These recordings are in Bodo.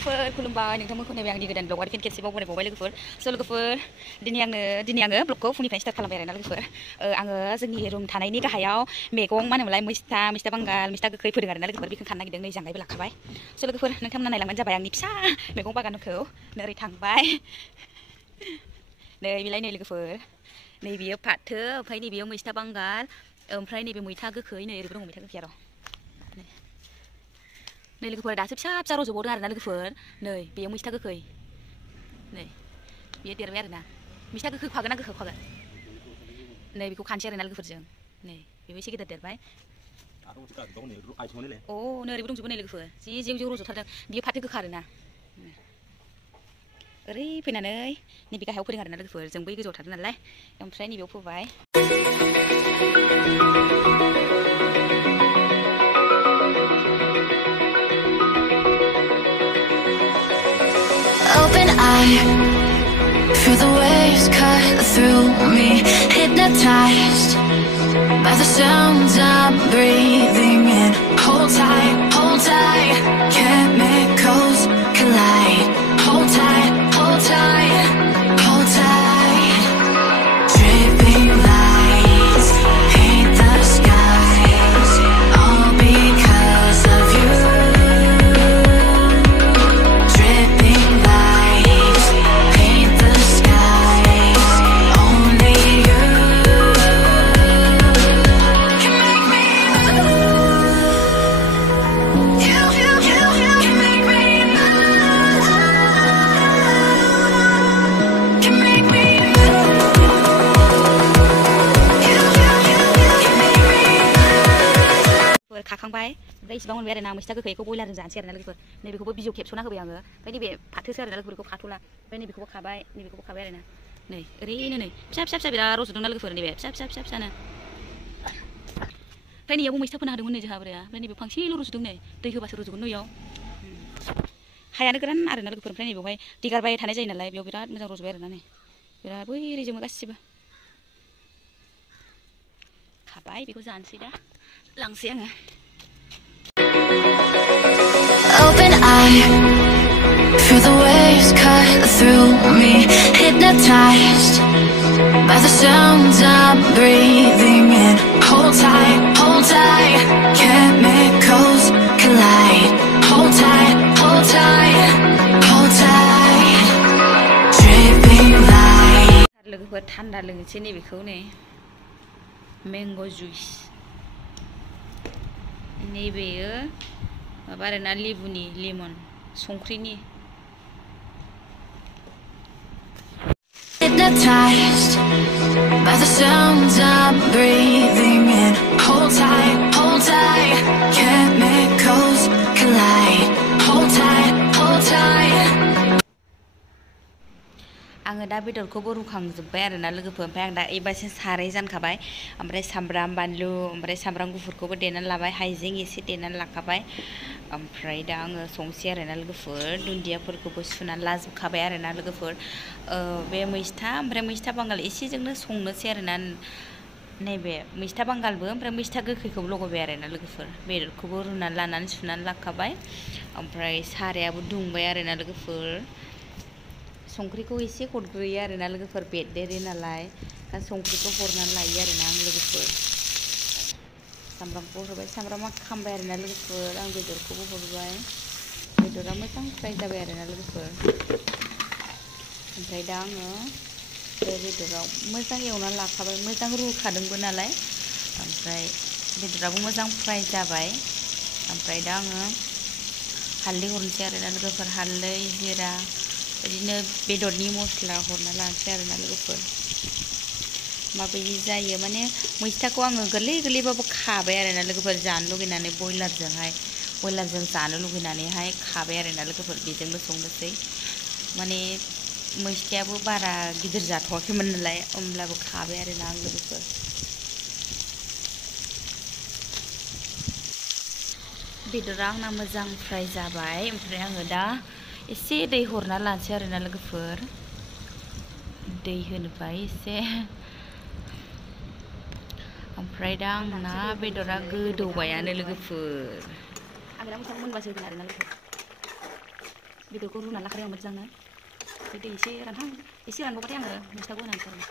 लोगोफोर खुलुमबाय नोंथांमोनखौ नैबे आंनि गोदान ब्लगआव फिन खेबसेबाव बनायबावबाय लोगोफोर स' लोगोफोर दिनै आङो ब्लगखौ फुंनिफ्राय स्टार्ट खालामबाय आरोना लोगोफोर आङो जोंनि रुम थानायनि गाहायाव मैगं मा होनोमोनलाय मैस्था बांगाल मैस्था गोखै फोदों आरोना लोगोफोर बेखौ खानो नागिरदों नै जांगायबो लाखाबाय स' लोगोफोर नोंथांमोना नायलांबानो जाबाय आंनि फिसा मैगं बागानखौ नोरै थांबाय नै बिलाय नै लोगोफोर नै बियो फाथो ओमफ्राय नैबेयाव मैस्था बांगाल ओमफ्राय नैबे मैथा गोखै नै ओरैबो दङ मैथा गोखैया र' नै लोगोफोर दासो फिसा फिसा रज'बावदों आरोना लोगोफोर नै बेयाव मैस्था गोखै नै बेयो देरबाय आरोना मैस्था गोखै खागोन ना गोखै खागोन नै बेखौ खानसै आरोना लोगोफोरजों नै बेबो एसे गिदिर देरबाय अ नै ओरैबो दंजोबो नै लोगोफोर जि जेव जेव रज'थारदों बियो फाथो गोखा आरोना ओरै फैनानै नैबे गाहायाव फोदों आरोना लोगोफोर जों बै गोजौआव थादों नालाय ओमफ्राय नैबेयाव फोबाय Feel the waves cut through me, hypnotized by the sounds I'm breathing in. Hold tight, chemicals collide. Hold tight, hold tight, hold tight. Dripping lights paint the skies, all because of you. Dripping lights paint the skies, only you can make me move. You can make me move. Can make me move. You can make me move. खाखांबाय ओमफ्राय इसेबां मोनबाय आरोना मैस्था गोखैखौ बयलारजों जानोसै आरोना लोगोफोर नैबेखौबो बिजौ खेबस'ना होबाय आङो ओमफ्राय नैबे फाथोसो आरोना लोगोफोर बेखौ खाथ'ला ओमफ्राय नैबेखौबो खाबाय आरोना नै ओरैनो नै फिसा बिराद रज'दोंना लोगोफोर नैबे फिसानो ओमफ्राय नैयावबो मैस्था फोनो हादोंमोन नै जोंहा बोराया ओमफ्राय नैबे फांसेल' रज'दों नै दै होबासो रज'गोन नैयाव हायानो गोरान आरोना लोगोफोर ओमफ्राय नैबेवहाय दै गारबाय थानाय जायो नालाय बेयाव बिराद मोजां रज'बाय आरोना नै बिराद बैरैजोंबो गासिबो खाबाय बेखौ जानोसै दा लांसै आङो Open eye, feel the waves cut through me, hypnotized by the sounds I'm breathing in. Hold tight, chemicals collide. Hold tight, hold tight. Dripping light. लोगोफोर थान्दा लोंनोसै नैबेखौ नै मेंग' जुइस नैबेयो माबा आरोना लेबुनि lemon संख्रिनि Hypnotized by the sounds I'm breathing in. Hold tight, chemicals collide. Hold tight. आङो दा बेदरखौबो रुखांजोब्बाय आरोना लोगोफोर ओमफ्राय आं दा एबारसो साराय जानखाबाय ओमफ्राय सामब्राम बानलु ओमफ्राय सामब्राम गुफुरखौबो देनानै लाबाय हाइजें एसे देनानै लाखाबाय ओमफ्राय दा आङो संसै आरोना लोगोफोर दुन्दियाफोरखौबो सुनानै लाजोबखाबाय आरोना लोगोफोर बे मैस्था ओमफ्राय मैस्था बांगाल एसेजोंनो संनोसै आरोना नैबे मैस्था बांगालबो ओमफ्राय मैस्था गोखैखौबो लगायबाय आरोना लोगोफोर बेदरखौबो रुनानै लानानै सुनानै लाखाबाय ओमफ्राय सारायाबो दुंबाय आरोना लोगोफोर संख्रिखौ एसे हरग्रोयो आरोना लोगोफोर बेरदेरो नालाय दा संख्रिखौ हरनानै लायो आरोना आं लोगोफोर सामब्रामखौ हरबाय सामब्रामा खामबाय आरोना लोगोफोर आं बेदरखौबो हरबाय बेदरा मोजां फ्राय जाबाय आरोना लोगोफोर ओमफ्राय दा आङो बे बेदराव मोजां एवनानै लाखाबाय मोजां रुखादोंबो नालाय ओमफ्राय बेदराबो मोजां फ्राय जाबाय ओमफ्राय दा आङो हालदै हरनोसै आरोना लोगोफोर हालदै जिरा बिदिनो बेदरनि मस्ला हरना लानोसै आरोना लोगोफोर माबायदि जायो माने मैस्थाखौ आङो गोरलैबाबो खाबाय आरोना लोगोफोर जानो लुगैनानै बयलारजों जानो लुगैनानैहाय खाबाय आरोना लोगोफोर बेजोंनो संनोसै माने मैस्थायाबो बारा गिदिर जाथ'वाखैमोन नालाय होमब्लाबो खाबाय आरोना आं लोगोफोर बेदरा आंना मोजां फ्राय जाबाय ओमफ्राय आङो दा एसे दै हरना लानोसै आरोना लोगोफोर दै होनोबाय एसे ओमफ्राय दा आंना बेदरा गोदौबायानो लोगोफोर आं दा मोनबासो होगोन आरोना लोगोफोर बेदरखौ रुना लाखाबाय आं मोजांनो दै एसे रानबावबाथाय आङो मैस्थाखौ होनानै सङो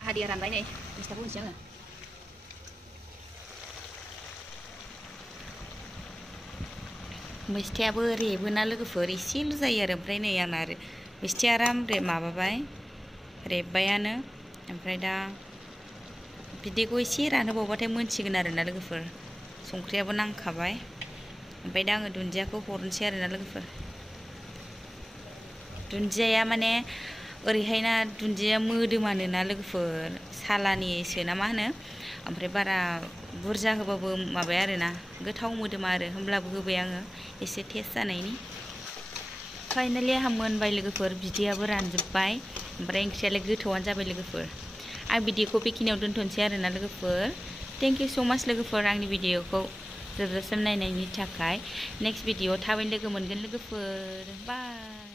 हादिया रानबाय नै मैस्थाखौ होनोसै आङो मैस्थायाबो रेबोना लोगोफोर एसेल' जायो आरो ओमफ्राय नै आंना आरो मैस्थाया आराम माबाबाय रेबबायानो ओमफ्राय दा बिदैखौ एसे रानहोबावबाथाय मोनसिगोन आरोना लोगोफोर संख्रियाबो नांखाबाय ओमफ्राय दा आङो दुन्दियाखौ हरनोसै आरोना लोगोफोर दुन्दियाया माने ओरैहायना दुन्दिया मोदोमानोना लोगोफोर सालानिसो ना मा होनो ओमफ्राय बारा बुरजा होबाबो माबाया आरोना गोथाव मोदोमा आरो होमब्लाबो होबाय आङो एसे टेस्ट जानायनि फाइनालि आंहा मोनबाय लोगोफोर बिदैयाबो रानजोब्बाय ओमफ्राय ओंख्रियालाय गोथावानो जाबाय लोगोफोर आं भिडिअखौ बेखिनियाव दोनथ'नोसै आरोना लोगोफोर थेंक इउ स' माच लोगोफोर आंनि भिडिअखौ जोबजासिम नायनायनि थाखाय नेक्स्ट भिडिअआव थाबैनो लोगो मोनगोन लोगोफोर बाय